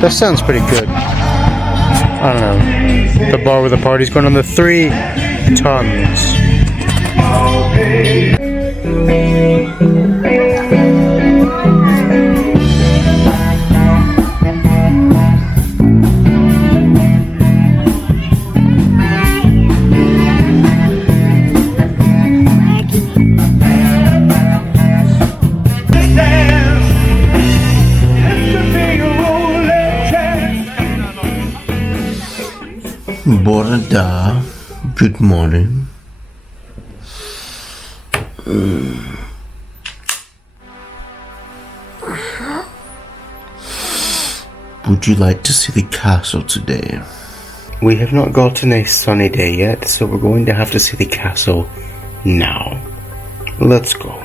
That sounds pretty good. I don't know. The bar where the party's going on the 3 tons. Bore da, good morning. Would you like to see the castle today? We have not gotten a sunny day yet, so we're going to have to see the castle now. Let's go.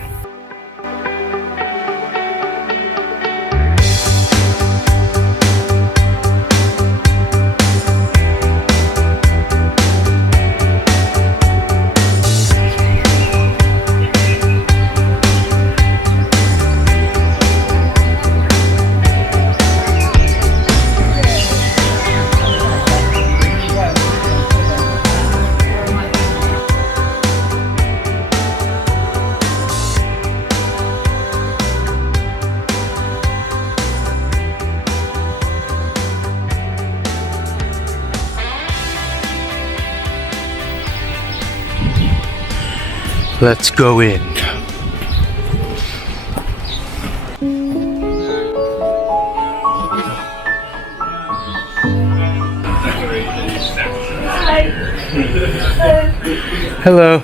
Let's go in. Hello.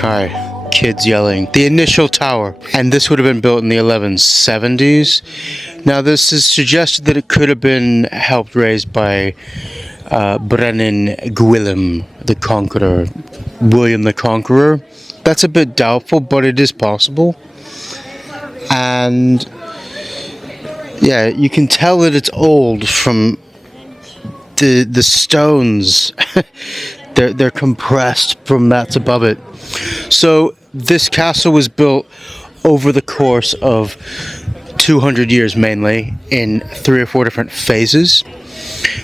Hi. Kids yelling. The initial tower, and this would have been built in the 1170s. Now this is suggested that it could have been helped raised by Brenin Gwilym the Conqueror, William the Conqueror. That's a bit doubtful, but it is possible. And yeah, you can tell that it's old from the stones. They're compressed from that's above it. So this castle was built over the course of 200 years mainly in 3 or 4 different phases.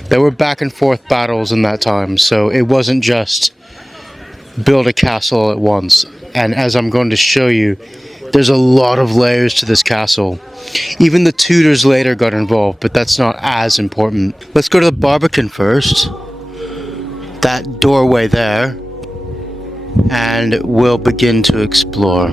There were back and forth battles in that time, so it wasn't just build a castle at once. And as I'm going to show you, there's a lot of layers to this castle. Even the Tudors later got involved, but that's not as important. Let's go to the Barbican first. That doorway there. And we'll begin to explore.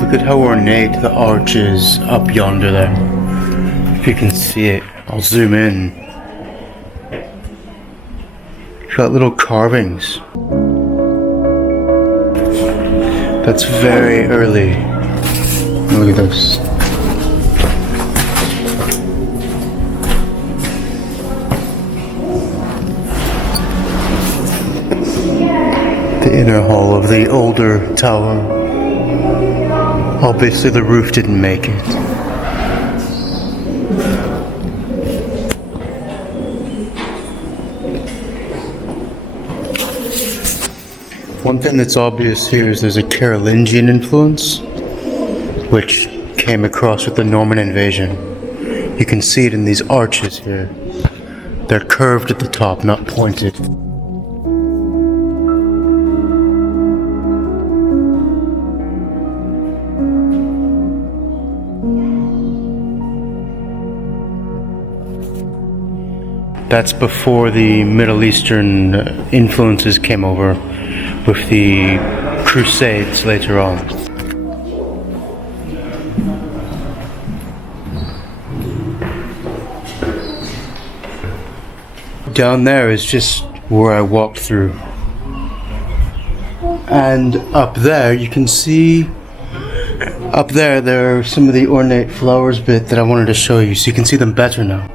Look at how ornate the arch is up yonder there. If you can see it, I'll zoom in. It's got little carvings. That's very early. Look at this. The inner hall of the older tower. Obviously the roof didn't make it. One thing that's obvious here is there's a Carolingian influence, which came across with the Norman invasion. You can see it in these arches here. They're curved at the top, not pointed. That's before the Middle Eastern influences came over with the Crusades later on. Down there is just where I walked through. And up there you can see, up there are some of the ornate flowers bit that I wanted to show you, so you can see them better now.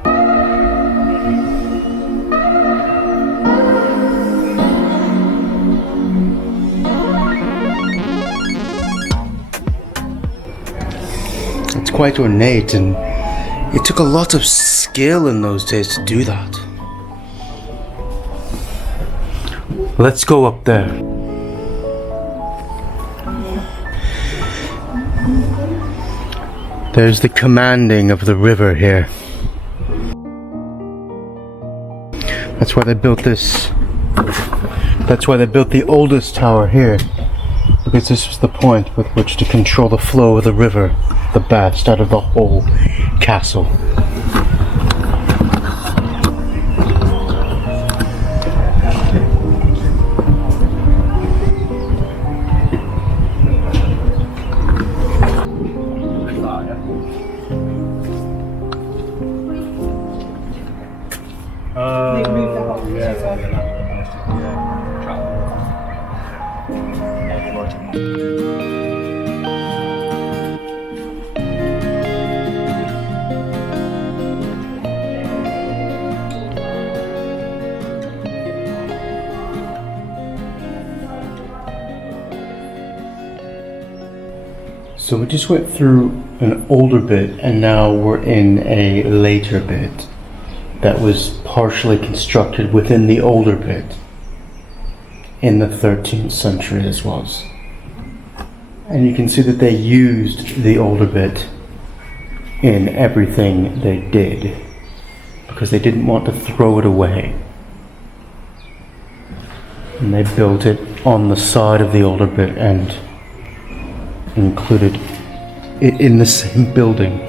It's quite ornate, and it took a lot of skill in those days to do that. Let's go up there. There's the commanding of the river here. That's why they built this. That's why they built the oldest tower here, because this was the point with which to control the flow of the river the best out of the whole castle. So we just went through an older bit, and now we're in a later bit that was partially constructed within the older bit in the 13th century this was. And you can see that they used the older bit in everything they did because they didn't want to throw it away. And they built it on the side of the older bit and included it in the same building.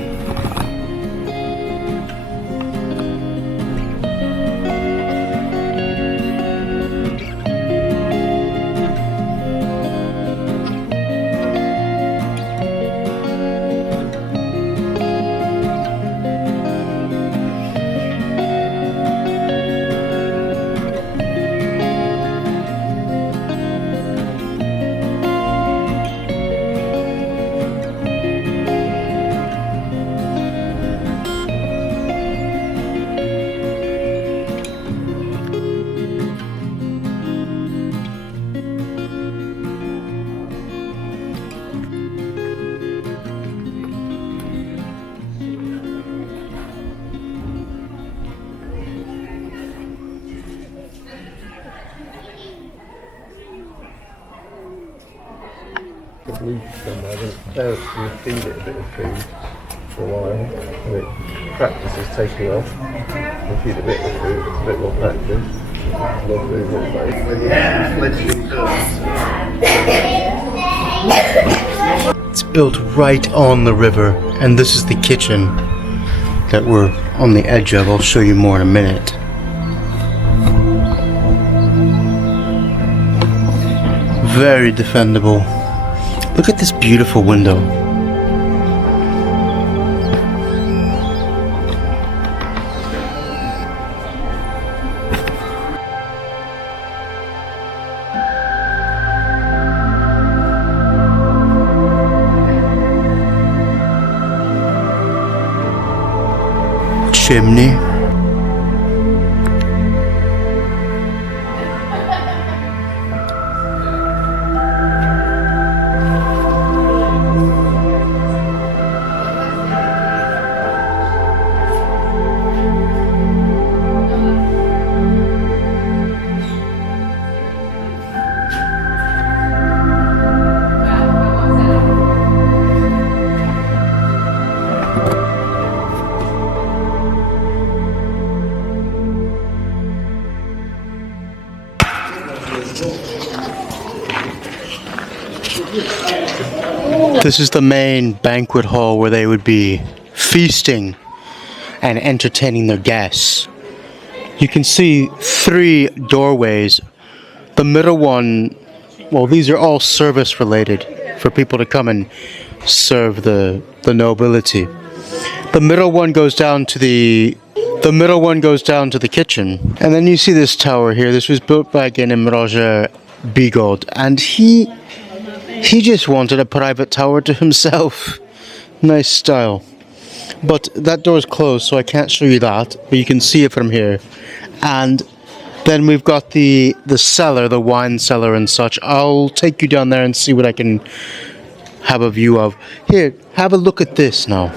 They'll feed it a bit of food for a while, and it practices taking off. We'll feed it a bit of food, a bit more practice. More food, more food. It's built right on the river, and this is the kitchen that we're on the edge of. I'll show you more in a minute. Very defendable. Look at this beautiful window. Chimney. This is the main banquet hall where they would be feasting and entertaining their guests. You can see 3 doorways. The middle one, well, these are all service related for people to come and serve the nobility. The middle one goes down to the kitchen. And then you see this tower here. This was built by Gynnim Roger Bigod, and he just wanted a private tower to himself. Nice style. But that door is closed, so I can't show you that, but you can see it from here. And then we've got the cellar, the wine cellar and such. I'll take you down there and see what I can have a view of. Here, have a look at this now.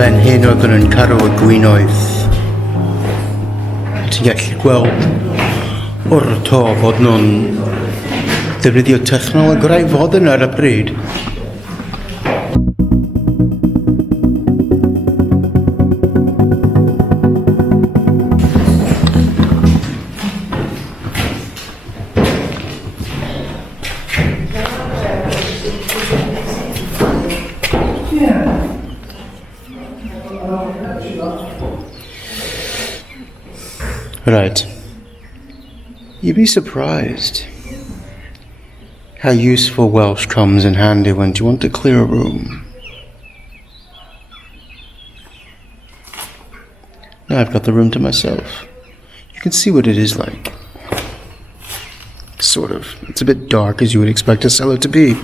Fe'n hyn oedd yn caro y gwinoedd. Ti'n gallu gweld o'r to fod nhw'n defnyddio technolegau fod yn ar y pryd. Right. You'd be surprised how useful Welsh comes in handy when you want to clear a room. Now I've got the room to myself. You can see what it is like. Sort of. It's a bit dark as you would expect a cellar to be.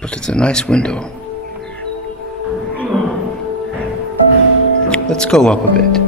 But it's a nice window. Let's go up a bit.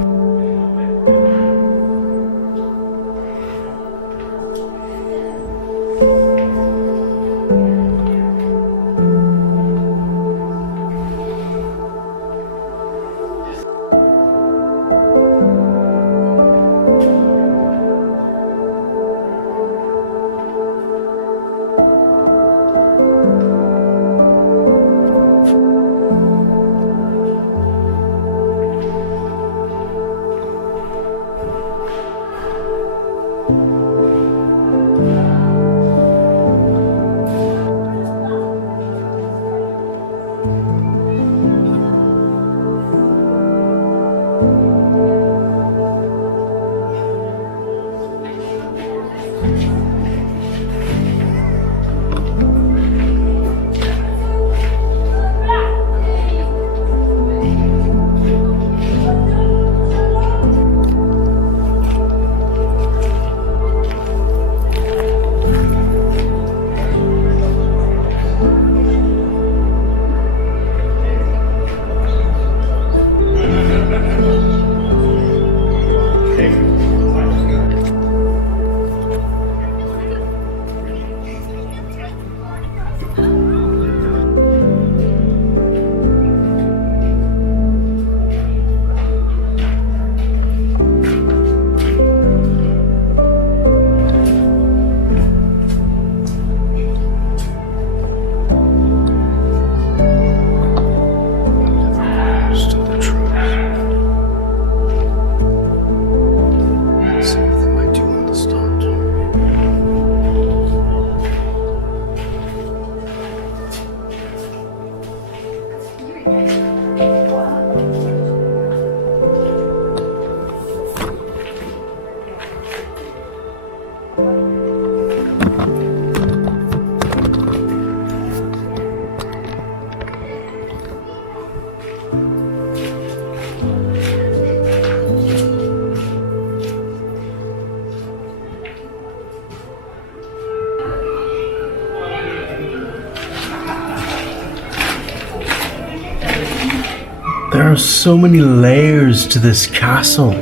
There are so many layers to this castle.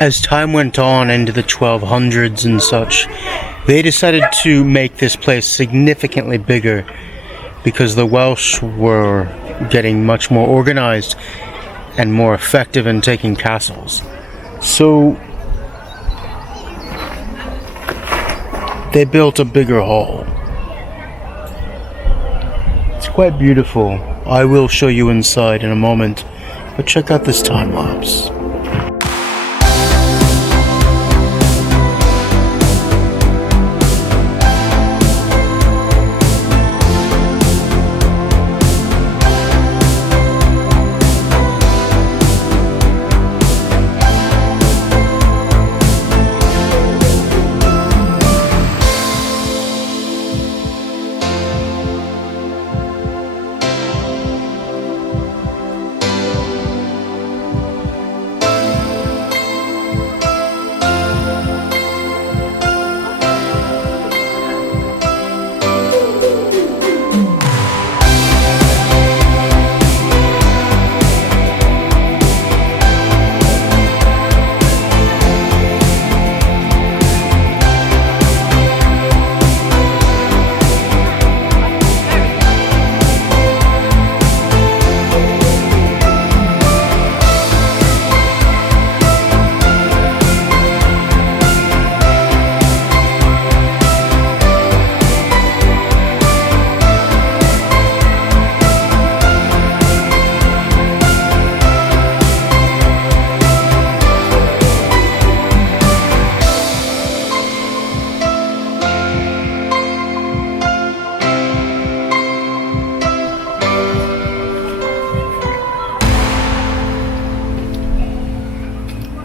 As time went on into the 1200s and such, they decided to make this place significantly bigger because the Welsh were getting much more organized and more effective in taking castles. So they built a bigger hall. It's quite beautiful. I will show you inside in a moment, but check out this time lapse.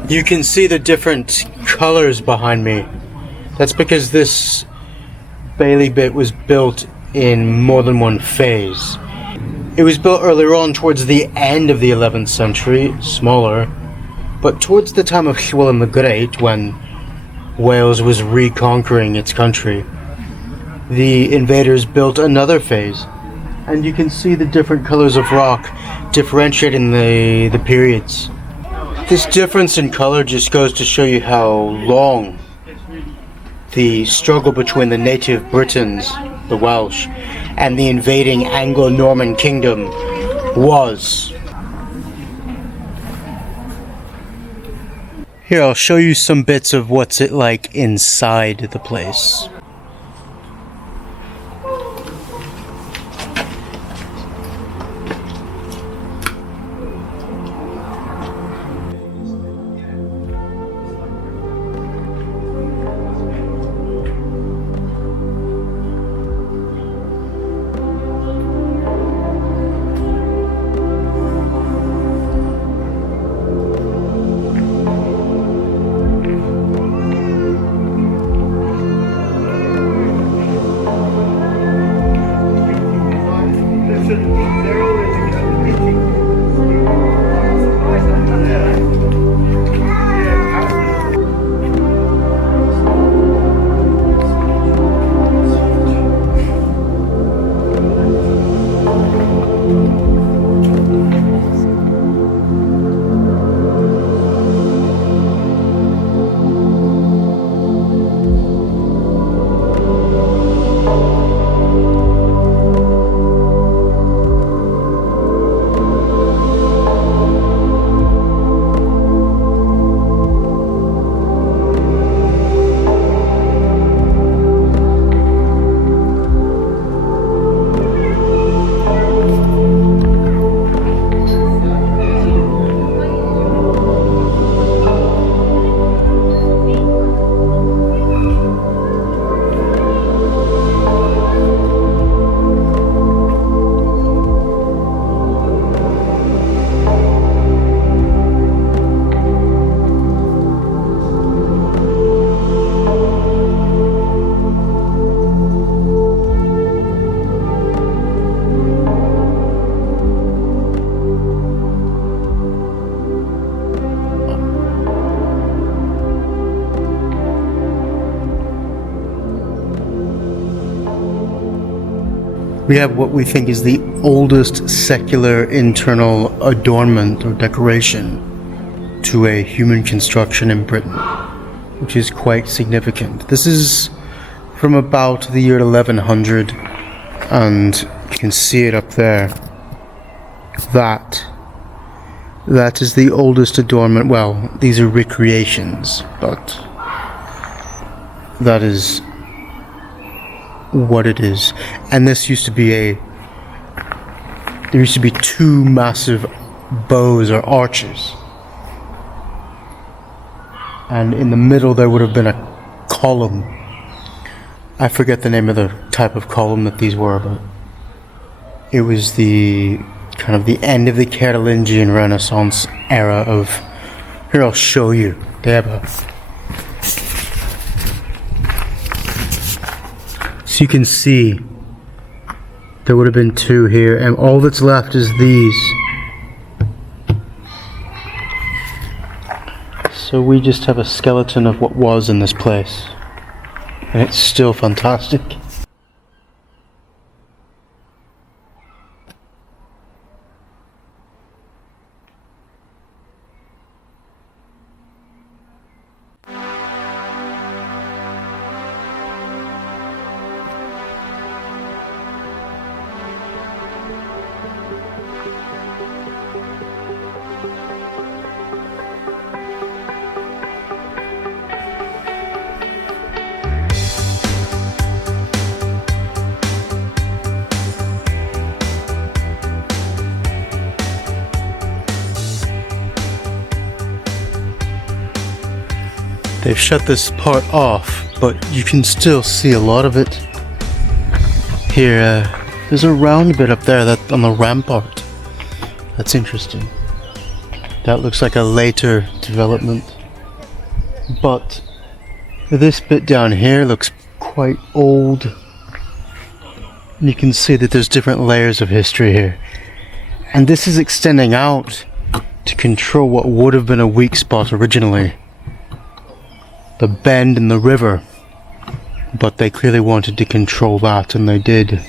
You can see the different colors behind me. That's because this Bailey bit was built in more than one phase. It was built earlier on towards the end of the 11th century, smaller, but towards the time of Llywelyn the Great, when Wales was reconquering its country, the invaders built another phase, and you can see the different colors of rock differentiating the periods. This difference in color just goes to show you how long the struggle between the native Britons, the Welsh, and the invading Anglo-Norman kingdom was. Here, I'll show you some bits of what's it like inside the place. we have what we think is the oldest secular internal adornment or decoration to a human construction in Britain, which is quite significant. This is from about the year 1100, and you can see it up there. That is the oldest adornment. Well, these are recreations, but that is what it is. And this used to be there used to be two massive bows or arches, and in the middle there would have been a column. I forget the name of the type of column that these were, but it was the kind of the end of the Carolingian Renaissance era of... Here, I'll show you. They have a... So you can see there would have been two here, and all that's left is these. So we just have a skeleton of what was in this place, and it's still fantastic. They've shut this part off, but you can still see a lot of it. Here, there's a round bit up there that on the rampart. That's interesting. That looks like a later development. But this bit down here looks quite old. And you can see that there's different layers of history here. And this is extending out to control what would have been a weak spot originally. The bend in the river, but they clearly wanted to control that, and they did.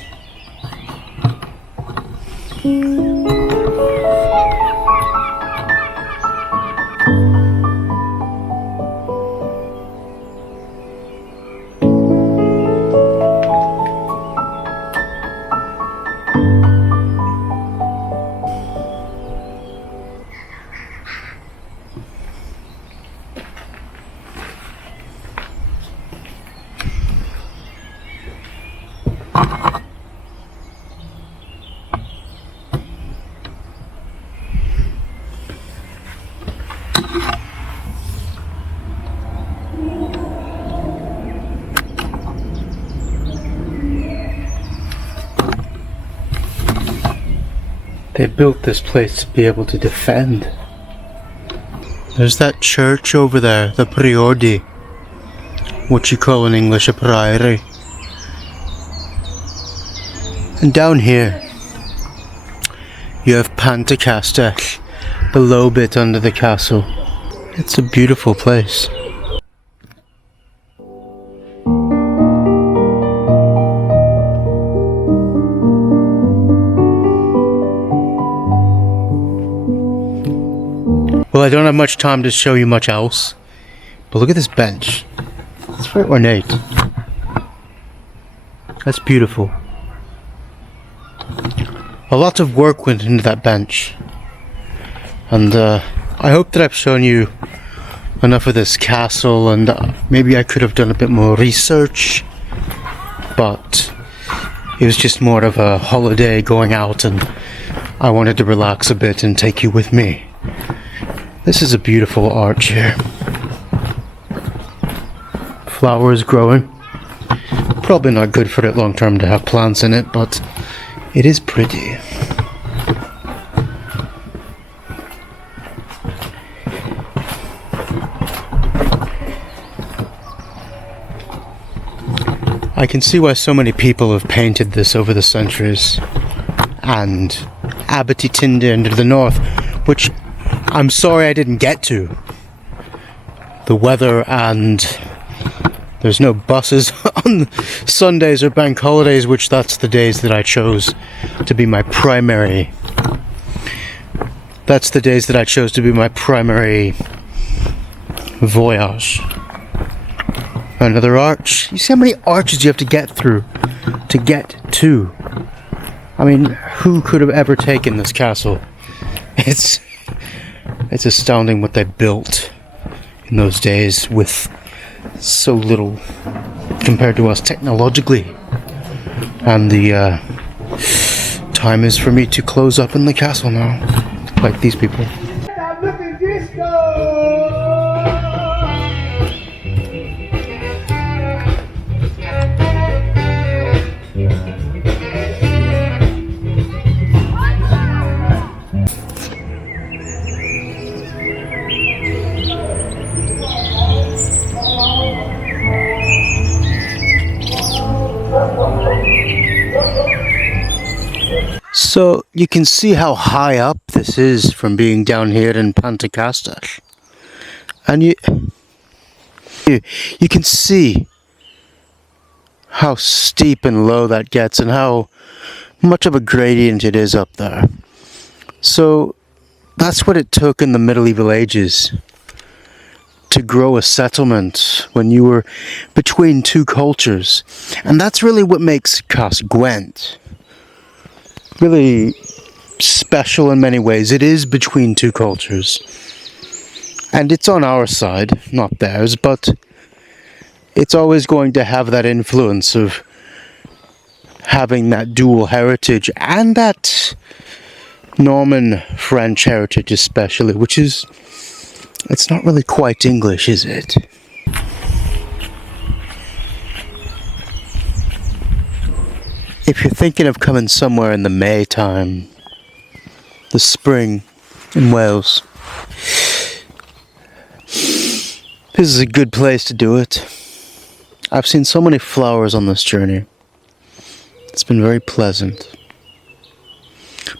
They built this place to be able to defend. There's that church over there, the Priordi, what you call in English a priory. And down here, you have Pant y Castell, the low bit under the castle. It's a beautiful place. Well, I don't have much time to show you much else, but look at this bench. It's very ornate. That's beautiful. A lot of work went into that bench, and I hope that I've shown you enough of this castle, and maybe I could have done a bit more research, but it was just more of a holiday going out, and I wanted to relax a bit and take you with me. This is a beautiful arch here. Flowers growing. Probably not good for it long term to have plants in it, but it is pretty. I can see why so many people have painted this over the centuries. And Abbotty Tyndale to the north, which I'm sorry I didn't get to. The weather, and there's no buses on Sundays or bank holidays, which that's the days that I chose to be my primary. That's the days that I chose to be my primary voyage. Another arch. You see how many arches you have to get through to get to? I mean, who could have ever taken this castle? It's astounding what they built in those days with so little compared to us technologically. And the time is for me to close up in the castle now, like these people. So you can see how high up this is from being down here in Pant y Castell. And you can see how steep and low that gets and how much of a gradient it is up there. So that's what it took in the medieval ages to grow a settlement when you were between two cultures. And that's really what makes Casgwent really special in many ways. It is between two cultures. And it's on our side, not theirs, but it's always going to have that influence of having that dual heritage and that Norman French heritage especially, which is, it's not really quite English, is it? If you're thinking of coming somewhere in the May time, the spring in Wales, this is a good place to do it. I've seen so many flowers on this journey. It's been very pleasant.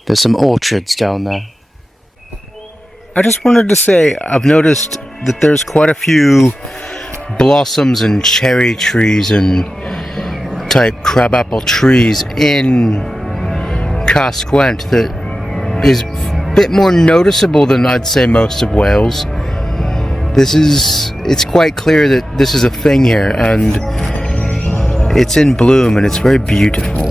There's some orchards down there. I just wanted to say, I've noticed that there's quite a few blossoms and cherry trees and type crabapple trees in Casgwent that is a bit more noticeable than I'd say most of Wales. It's quite clear that this is a thing here, and it's in bloom and it's very beautiful.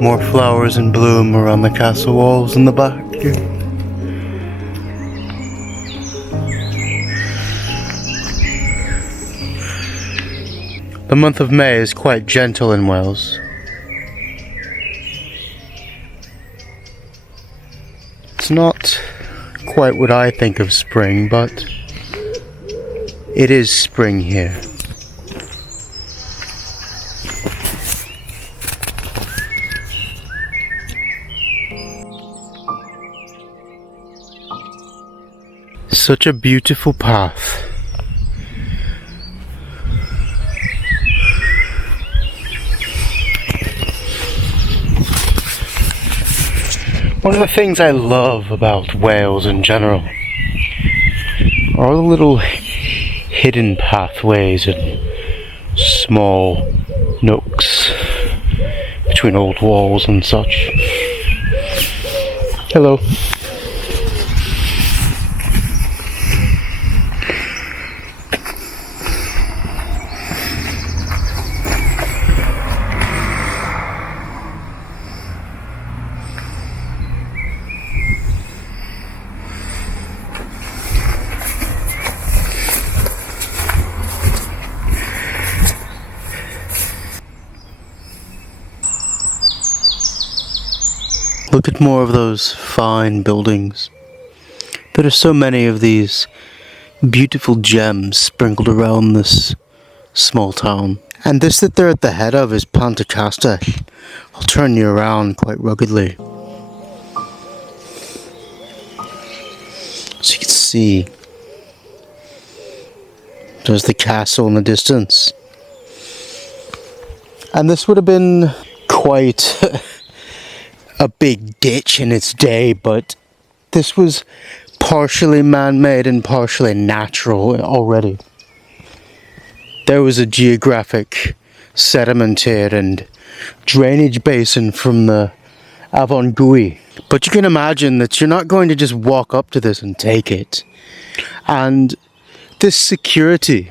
More flowers in bloom around the castle walls in the back. The month of May is quite gentle in Wales. It's not quite what I think of spring, but it is spring here. Such a beautiful path. One of the things I love about Wales in general are all the little hidden pathways and small nooks between old walls and such. Hello. Look at more of those fine buildings. There are so many of these beautiful gems sprinkled around this small town. And this that they're at the head of is Pant y Castell. I'll turn you around quite ruggedly. So you can see, there's the castle in the distance. And this would have been quite a big ditch in its day, but this was partially man-made and partially natural already. There was a geographic sedimentaire and drainage basin from the Avon Gwy. But you can imagine that you're not going to just walk up to this and take it. And this security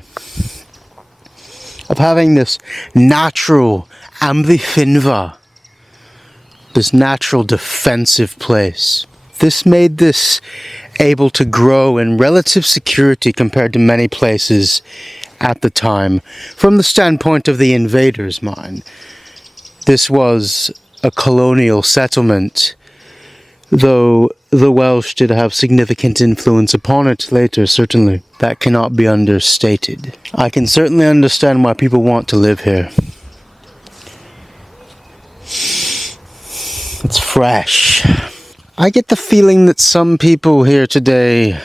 of having this natural amddiffynfa, this natural defensive place. This made this able to grow in relative security compared to many places at the time. From the standpoint of the invaders' mind, this was a colonial settlement, though the Welsh did have significant influence upon it later, certainly. That cannot be understated. I can certainly understand why people want to live here. It's fresh. I get the feeling that some people here today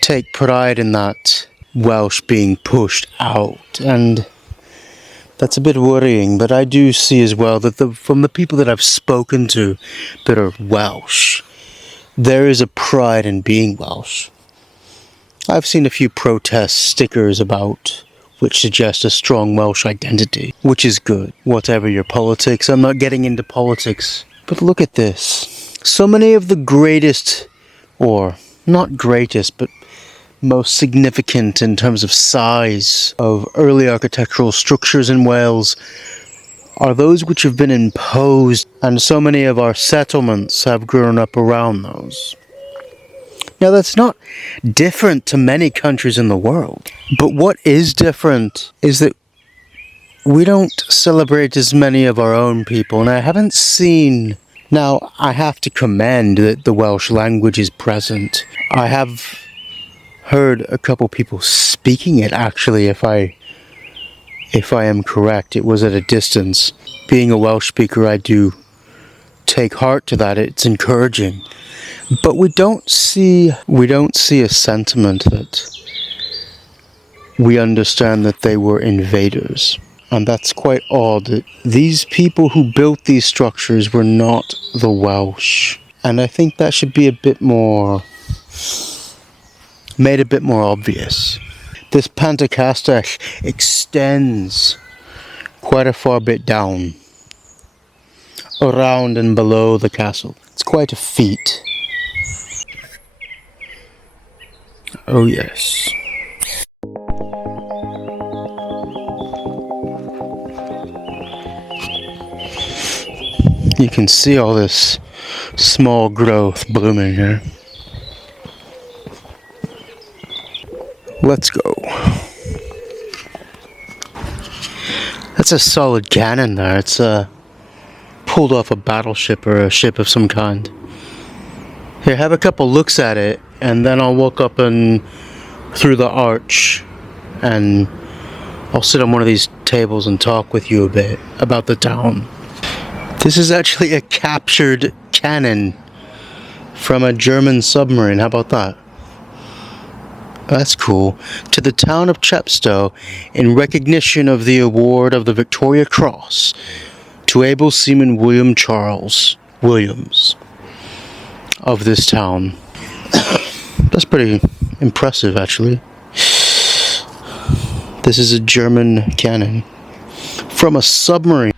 take pride in that Welsh being pushed out, and that's a bit worrying, but I do see as well that from the people that I've spoken to that are Welsh, there is a pride in being Welsh. I've seen a few protest stickers about which suggest a strong Welsh identity, which is good. Whatever your politics, I'm not getting into politics, but look at this. So many of the greatest, or not greatest, but most significant in terms of size of early architectural structures in Wales are those which have been imposed, and so many of our settlements have grown up around those. Now that's not different to many countries in the world, but what is different is that we don't celebrate as many of our own people, and I haven't seen... Now, I have to commend that the Welsh language is present. I have heard a couple people speaking it, actually, if I am correct. It was at a distance. Being a Welsh speaker, I do take heart to that. It's encouraging. But we don't see a sentiment that we understand that they were invaders. And that's quite odd, that these people who built these structures were not the Welsh. And I think that should be made a bit more obvious. This Pant y Castell extends quite a far bit down, around and below the castle. It's quite a feat. Oh yes. You can see all this small growth blooming here. Let's go. That's a solid cannon there. It's pulled off a battleship or a ship of some kind. Here, have a couple looks at it, and then I'll walk up and through the arch, and I'll sit on one of these tables and talk with you a bit about the town. This is actually a captured cannon from a German submarine. How about that? That's cool. To the town of Chepstow, in recognition of the award of the Victoria Cross to able seaman William Charles Williams of this town. That's pretty impressive, actually. This is a German cannon. from a submarine.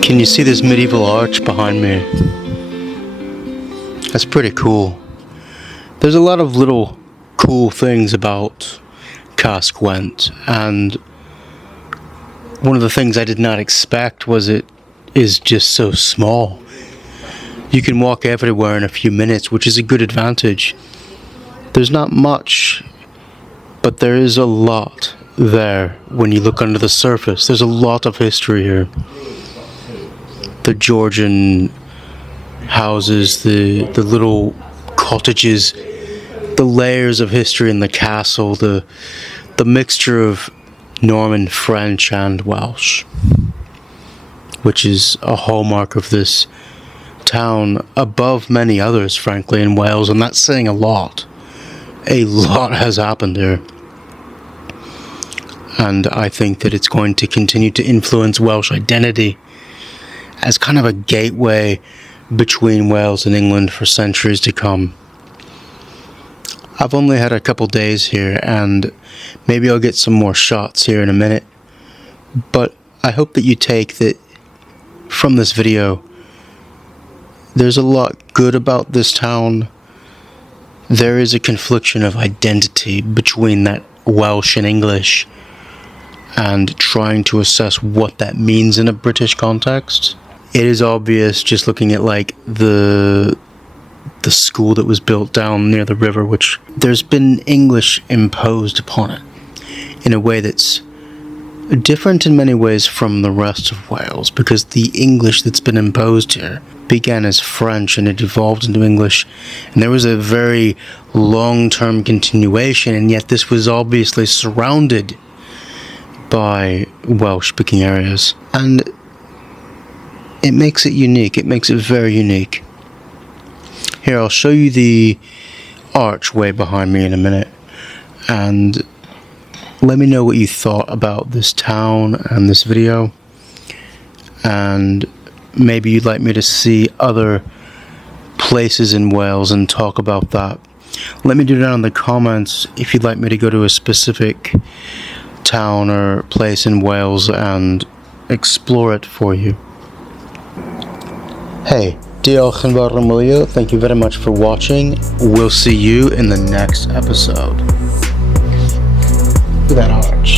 Can you see this medieval arch behind me? That's pretty cool. There's a lot of little cool things about Casgwent, and one of the things I did not expect was it is just so small. You can walk everywhere in a few minutes, which is a good advantage. There's not much, but there is a lot there when you look under the surface. There's a lot of history here. The Georgian houses, the little cottages, the layers of history in the castle, the mixture of Norman, French and Welsh, which is a hallmark of this town above many others, frankly, in Wales, and that's saying a lot. A lot has happened here. And I think that it's going to continue to influence Welsh identity as kind of a gateway between Wales and England for centuries to come. I've only had a couple days here, and maybe I'll get some more shots here in a minute, but I hope that you take that from this video. There's a lot good about this town. There is a confliction of identity between that Welsh and English, and trying to assess what that means in a British context. It is obvious just looking at like the school that was built down near the river, which there's been English imposed upon it in a way that's different in many ways from the rest of Wales, because the English that's been imposed here began as French and it evolved into English, and there was a very long-term continuation, and yet this was obviously surrounded by Welsh-speaking areas, and it makes it unique. It makes it very unique. Here, I'll show you the archway behind me in a minute, and let me know what you thought about this town and this video, and maybe you'd like me to see other places in Wales and talk about that. Let me do down in the comments if you'd like me to go to a specific town or place in Wales and explore it for you. Hey, Diolch yn fawr am wylio. Thank you very much for watching. We'll see you in the next episode. Look at that arch.